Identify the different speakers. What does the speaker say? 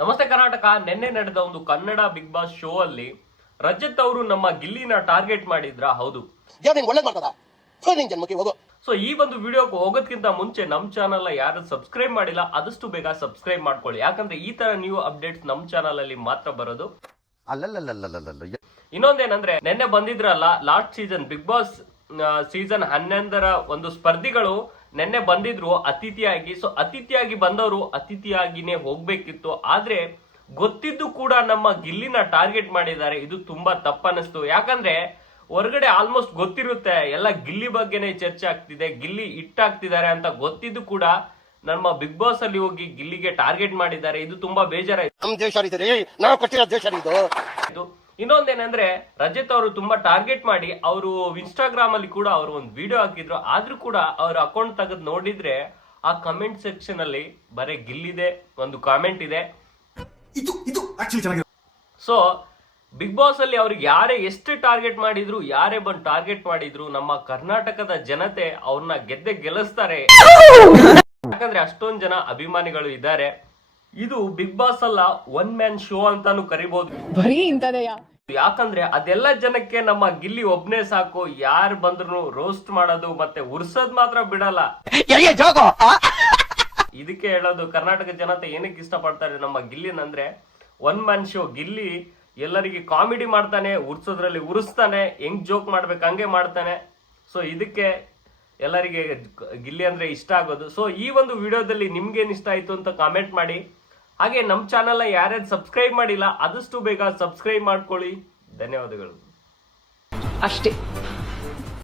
Speaker 1: ನಮಸ್ತೆ ಕರ್ನಾಟಕ. ನಿನ್ನೆ ನಡೆದ ಒಂದು ಕನ್ನಡ ಬಿಗ್ ಬಾಸ್ ಶೋ ಅಲ್ಲಿ ರಜತ್ ಅವರು ನಮ್ಮ ಗಿಲ್ಲಿನ ಟಾರ್ಗೆಟ್ ಮಾಡಿದ್ರ? ಹೌದು.
Speaker 2: ಸೊ ಜನ್ಮಕ್ಕೆ ಹೋಗು.
Speaker 1: ಸೊ ಈ ಒಂದು ವಿಡಿಯೋಗೆ ಹೋಗೋದ್ಕಿಂತ ಮುಂಚೆ ನಮ್ ಚಾನಲ್ ಯಾರು ಸಬ್ಸ್ಕ್ರೈಬ್ ಮಾಡಿಲ್ಲ ಆದಷ್ಟು ಬೇಗ ಸಬ್ಸ್ಕ್ರೈಬ್ ಮಾಡ್ಕೊಳ್ಳಿ. ಯಾಕಂದ್ರೆ ಈ ತರ ನ್ಯೂ ಅಪ್ಡೇಟ್ಸ್ ನಮ್ ಚಾನಲ್ ಅಲ್ಲಿ ಮಾತ್ರ ಬರೋದು.
Speaker 3: ಅಲ್ಲಲ್ಲಲ್ಲಲ್ಲಲ್ಲ
Speaker 1: ಇನ್ನೊಂದೇನಂದ್ರೆ ನಿನ್ನೆ ಬಂದಿದ್ರಲ್ಲ last season Bigg Boss season ಹನ್ನೊಂದರ ಒಂದು ಸ್ಪರ್ಧಿಗಳು ನಿನ್ನೆ ಬಂದಿದ್ರು ಅತಿಥಿಯಾಗಿ. ಸೊ ಅತಿಥಿಯಾಗಿ ಬಂದವರು ಅತಿಥಿಯಾಗಿನೇ ಹೋಗ್ಬೇಕಿತ್ತು. ಆದ್ರೆ ಗೊತ್ತಿದ್ದು ಕೂಡ ನಮ್ಮ ಗಿಲ್ಲಿನ ಟಾರ್ಗೆಟ್ ಮಾಡಿದ್ದಾರೆ. ಇದು ತುಂಬಾ ತಪ್ಪನಿಸ್ತು ಯಾಕಂದ್ರೆ ಹೊರಗಡೆ ಆಲ್ಮೋಸ್ಟ್ ಗೊತ್ತಿರುತ್ತೆ ಎಲ್ಲ ಗಿಲ್ಲಿ ಬಗ್ಗೆನೇ ಚರ್ಚೆ ಆಗ್ತಿದೆ ಗಿಲ್ಲಿ ಇಟ್ಟಾಗ್ತಿದ್ದಾರೆ ಅಂತ ಗೊತ್ತಿದ್ದು ಕೂಡ ನಮ್ಮ ಬಿಗ್ ಬಾಸ್ ಅಲ್ಲಿ ಹೋಗಿ ಗಿಲ್ಲಿಗೆ ಟಾರ್ಗೆಟ್ ಮಾಡಿದ್ದಾರೆ. ಇದು ತುಂಬಾ ಬೇಜಾರಾಯ್ತು.
Speaker 2: ದೇಶ ನಾವು ಕೊಟ್ಟಿರೋ ದೇಶ ಇದು
Speaker 1: ಇನ್ನೊಂದೇನಂದ್ರೆ ರಜತ್ ಅವರು ತುಂಬಾ ಟಾರ್ಗೆಟ್ ಮಾಡಿ ಅವರು ಇನ್ಸ್ಟಾಗ್ರಾಮ್ ಅಲ್ಲಿ ಕೂಡ ಅವರು ಒಂದು ವಿಡಿಯೋ ಹಾಕಿದ್ರು. ಆದ್ರೂ ಕೂಡ ಅವ್ರ ಅಕೌಂಟ್ ತೆಗೆದು ನೋಡಿದ್ರೆ ಆ ಕಮೆಂಟ್ ಸೆಕ್ಷನ್ ಅಲ್ಲಿ ಬರೀ ಗಿಲ್ಲಿದೆ ಒಂದು ಕಾಮೆಂಟ್ ಇದೆ. ಸೊ ಬಿಗ್ ಬಾಸ್ ಅಲ್ಲಿ ಅವ್ರಿಗೆ ಯಾರೇ ಎಷ್ಟು ಟಾರ್ಗೆಟ್ ಮಾಡಿದ್ರು ಯಾರೇ ಬಂದು ಟಾರ್ಗೆಟ್ ಮಾಡಿದ್ರು ನಮ್ಮ ಕರ್ನಾಟಕದ ಜನತೆ ಅವ್ರನ್ನ ಗೆದ್ದೆ ಗೆಲ್ಲಿಸ್ತಾರೆ. ಯಾಕಂದ್ರೆ ಅಷ್ಟೊಂದ್ ಜನ ಅಭಿಮಾನಿಗಳು ಇದ್ದಾರೆ. ಇದು ಬಿಗ್ ಬಾಸ್ ಅಲ್ಲ ಒನ್ ಮ್ಯಾನ್ ಶೋ ಅಂತಾನು ಕರಿಬಹುದು
Speaker 4: ಬರೀ ಇಂಥದೆಯಾ
Speaker 1: ಯಾಕಂದ್ರೆ ಅದೆಲ್ಲ ಜನಕ್ಕೆ ನಮ್ಮ ಗಿಲ್ಲಿ ಒಬ್ನೇ ಸಾಕು ಯಾರು ಬಂದ್ರು ರೋಸ್ಟ್ ಮಾಡೋದು ಮತ್ತೆ ಉರ್ಸೋದ್ ಮಾತ್ರ ಬಿಡಲ್ಲ. ಇದಕ್ಕೆ ಹೇಳೋದು ಕರ್ನಾಟಕ ಜನತೆ ಏನಕ್ಕೆ ಇಷ್ಟಪಡ್ತಾರೆ ನಮ್ಮ ಗಿಲ್ಲಿನಂದ್ರೆ ಒನ್ ಮ್ಯಾನ್ ಶೋ ಗಿಲ್ಲಿ ಎಲ್ಲರಿಗೆ ಕಾಮಿಡಿ ಮಾಡ್ತಾನೆ ಉರ್ಸೋದ್ರಲ್ಲಿ ಉರಿಸ್ತಾನೆ ಹೆಂಗ್ ಜೋಕ್ ಮಾಡ್ಬೇಕು ಹಂಗೆ ಮಾಡ್ತಾನೆ. ಸೊ ಇದಕ್ಕೆ ಎಲ್ಲರಿಗೆ ಗಿಲ್ಲಿ ಅಂದ್ರೆ ಇಷ್ಟ ಆಗೋದು. ಸೊ ಈ ಒಂದು ವಿಡಿಯೋದಲ್ಲಿ ನಿಮ್ಗೇನ್ ಇಷ್ಟ ಆಯ್ತು ಅಂತ ಕಾಮೆಂಟ್ ಮಾಡಿ. ಹಾಗೆ ನಮ್ಮ ಚಾನಲ್ನ ಯಾರ್ಯಾರು ಸಬ್ಸ್ಕ್ರೈಬ್ ಮಾಡಿಲ್ಲ ಆದಷ್ಟು ಬೇಗ ಸಬ್ಸ್ಕ್ರೈಬ್ ಮಾಡ್ಕೊಳ್ಳಿ. ಧನ್ಯವಾದಗಳು.
Speaker 4: ಅಷ್ಟೇ.